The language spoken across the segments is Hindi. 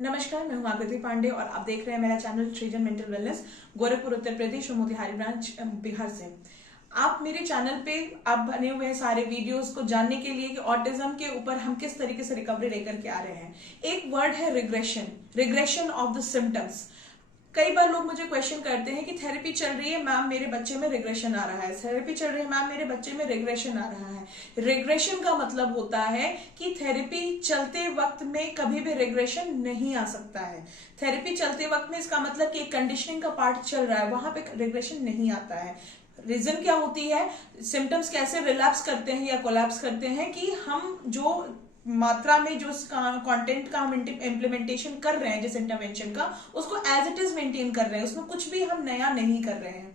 नमस्कार, मैं हूं आकृति पांडे और आप देख रहे हैं मेरा चैनल सृजन मेंटल वेलनेस, गोरखपुर उत्तर प्रदेश और मोतिहारी ब्रांच बिहार से। आप मेरे चैनल पे आप बने हुए हैं सारे वीडियोस को जानने के लिए कि ऑटिज्म के ऊपर हम किस तरीके से रिकवरी लेकर के आ रहे हैं। एक वर्ड है रिग्रेशन ऑफ द सिम्टम्स। कई बार लोग मुझे क्वेश्चन करते हैं कि थेरेपी चल रही है मैम, मेरे बच्चे में रिग्रेशन आ रहा है, थेरेपी चल रही है मैम, मेरे बच्चे में रिग्रेशन आ रहा है। रिग्रेशन का मतलब होता है कि थेरेपी चलते वक्त में कभी भी रिग्रेशन नहीं आ सकता है। थेरेपी चलते वक्त में इसका मतलब कि एक कंडीशनिंग का पार्ट चल रहा है, वहां पे रिग्रेशन नहीं आता है। रीजन क्या होती है, सिम्टम्स कैसे रिलैप्स करते हैं या कोलैप्स करते हैं कि हम जो मात्रा में जो कंटेंट का हम इम्प्लीमेंटेशन कर रहे हैं, जिस इंटरवेंशन का, उसको एज इट इज मेंटेन कर रहे हैं, उसमें कुछ भी हम नया नहीं कर रहे हैं।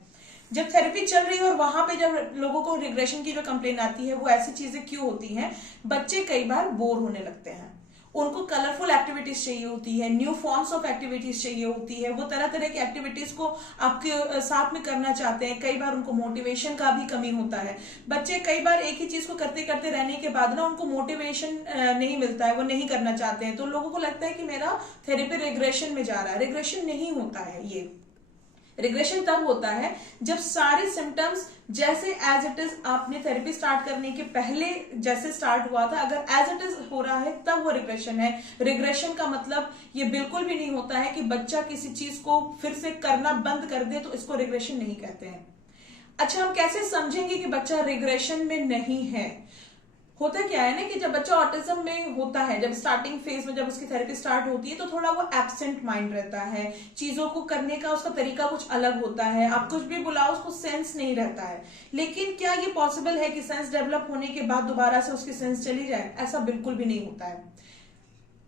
जब थेरेपी चल रही है और वहां पे जब लोगों को रिग्रेशन की जो कंप्लेन आती है, वो ऐसी चीजें क्यों होती हैं, बच्चे कई बार बोर होने लगते हैं, उनको कलरफुल एक्टिविटीज चाहिए होती है, न्यू फॉर्म्स ऑफ एक्टिविटीज चाहिए होती है, वो तरह तरह की एक्टिविटीज को आपके साथ में करना चाहते हैं। कई बार उनको मोटिवेशन का भी कमी होता है। बच्चे कई बार एक ही चीज को करते करते रहने के बाद ना उनको मोटिवेशन नहीं मिलता है, वो नहीं करना चाहते हैं, तो लोगों को लगता है कि मेरा थेरेपी रिग्रेशन में जा रहा है। रिग्रेशन नहीं होता है। ये रिग्रेशन तब होता है जब सारे सिम्टम्स जैसे एज इट इज आपने थेरेपी स्टार्ट करने के पहले जैसे स्टार्ट हुआ था, अगर एज इट इज हो रहा है तब वो रिग्रेशन है। रिग्रेशन का मतलब ये बिल्कुल भी नहीं होता है कि बच्चा किसी चीज को फिर से करना बंद कर दे, तो इसको रिग्रेशन नहीं कहते हैं। अच्छा, हम कैसे समझेंगे कि बच्चा रिग्रेशन में नहीं है? होता क्या है ना कि जब बच्चा ऑटिज्म में होता है, जब स्टार्टिंग फेज में जब उसकी थेरेपी स्टार्ट होती है, तो थोड़ा वो एब्सेंट माइंड रहता है, चीजों को करने का उसका तरीका कुछ अलग होता है, आप कुछ भी बुलाओ उसको सेंस नहीं रहता है। लेकिन क्या ये पॉसिबल है कि सेंस डेवलप होने के बाद दोबारा से उसकी सेंस चली जाए? ऐसा बिल्कुल भी नहीं होता है।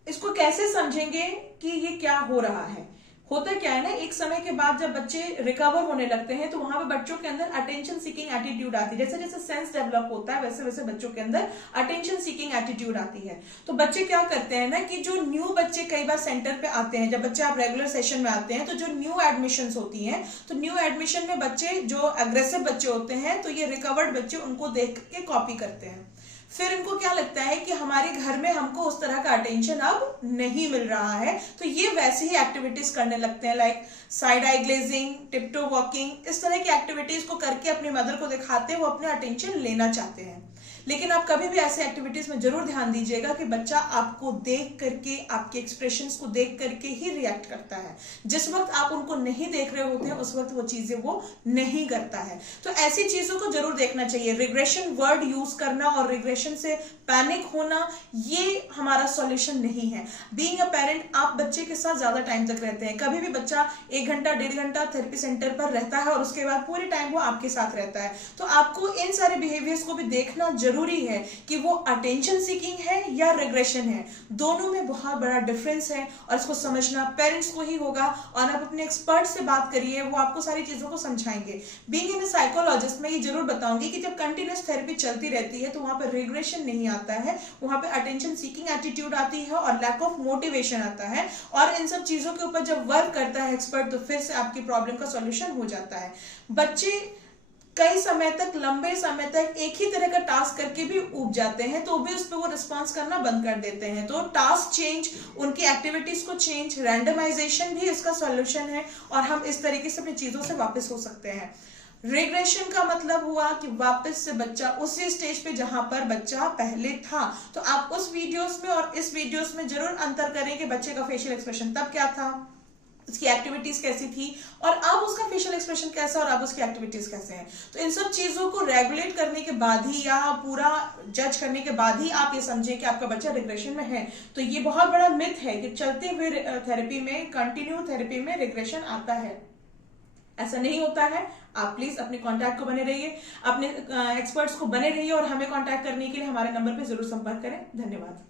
इसको कैसे समझेंगे कि ये क्या हो रहा है? होता क्या है ना, एक समय के बाद जब बच्चे रिकवर होने लगते हैं, तो वहां पे बच्चों के अंदर अटेंशन सीकिंग एटीट्यूड आती है। जैसे जैसे सेंस डेवलप होता है, वैसे वैसे बच्चों के अंदर अटेंशन सीकिंग एटीट्यूड आती है। तो बच्चे क्या करते हैं ना कि जो न्यू बच्चे कई बार सेंटर पे आते हैं, जब बच्चे आप रेगुलर सेशन में आते हैं, तो जो न्यू एडमिशन होती हैं, तो न्यू एडमिशन में बच्चे जो अग्रेसिव बच्चे होते हैं, तो ये रिकवर्ड बच्चे उनको देख के कॉपी करते हैं। फिर इनको क्या लगता है कि हमारे घर में हमको उस तरह का अटेंशन अब नहीं मिल रहा है, तो ये वैसे ही एक्टिविटीज करने लगते हैं, like side eye glazing, tiptoe walking, इस तरह की एक्टिविटीज को करके अपनी मदर को दिखाते हैं वो अपने अटेंशन लेना चाहते हैं। लेकिन आप कभी भी ऐसे एक्टिविटीज में जरूर ध्यान दीजिएगा कि बच्चा आपको देख करके, आपके एक्सप्रेशंस को देख करके ही रिएक्ट करता है। जिस वक्त आप उनको नहीं देख रहे होते हैं, उस वक्त वो चीजें वो नहीं करता है। तो ऐसी चीजों को जरूर देखना चाहिए। रिग्रेशन वर्ड यूज करना और रिग्रेशन से पैनिक होना, ये हमारा सॉल्यूशन नहीं है। बीइंग अ पेरेंट, आप बच्चे के साथ ज्यादा टाइम तक रहते हैं। कभी भी बच्चा 1 घंटा 1.5 घंटा थेरेपी सेंटर पर रहता है और उसके बाद पूरे टाइम वो आपके साथ रहता है, तो आपको इन सारे बिहेवियर्स को भी देखना जरूरी है कि वो अटेंशन सीकिंग है या रिग्रेशन है। दोनों में बहुत बड़ा डिफरेंस है और इसको समझना पेरेंट्स को ही होगा। और आप अपने एक्सपर्ट से बात करिए, वो आपको सारी चीजों को समझाएंगे। बीइंग इन साइकोलॉजिस्ट, मैं ये जरूर बताऊंगी कि जब कंटिन्यूस थेरेपी चलती रहती है, तो वहां पर रिग्रेशन नहीं आता है, वहां पर अटेंशन सीकिंग एटीट्यूड आती है और लैक ऑफ मोटिवेशन आता है। और इन सब चीजों के ऊपर जब वर्क करता है एक्सपर्ट, तो फिर से आपकी प्रॉब्लम का सॉल्यूशन हो जाता है। बच्चे कई समय तक, लंबे समय तक एक ही तरह का टास्क करके भी ऊब जाते हैं, तो भी उस पर वो रिस्पॉन्स करना बंद कर देते हैं। तो टास्क चेंज, उनकी एक्टिविटीज को चेंज, रैंडमाइजेशन भी इसका सॉल्यूशन है और हम इस तरीके से अपनी चीजों से वापस हो सकते हैं। रिग्रेशन का मतलब हुआ कि वापस से बच्चा उसी स्टेज पे जहां पर बच्चा पहले था। तो आप उस वीडियोस में और इस वीडियोस में जरूर अंतर करें कि बच्चे का फेशियल एक्सप्रेशन तब क्या था, उसकी एक्टिविटीज कैसी थी, और अब उसका फेशियल एक्सप्रेशन कैसा और अब उसकी एक्टिविटीज कैसे हैं। तो इन सब चीजों को रेगुलेट करने के बाद ही या पूरा जज करने के बाद ही आप ये समझें कि आपका बच्चा रिग्रेशन में है। तो ये बहुत बड़ा मिथ है कि चलते हुए थेरेपी में, कंटिन्यू थेरेपी में रिग्रेशन आता है। ऐसा नहीं होता है। आप प्लीज अपने कांटेक्ट को बने रहिए, अपने एक्सपर्ट्स को बने रहिए और हमें कांटेक्ट करने के लिए हमारे नंबर पर जरूर संपर्क करें। धन्यवाद।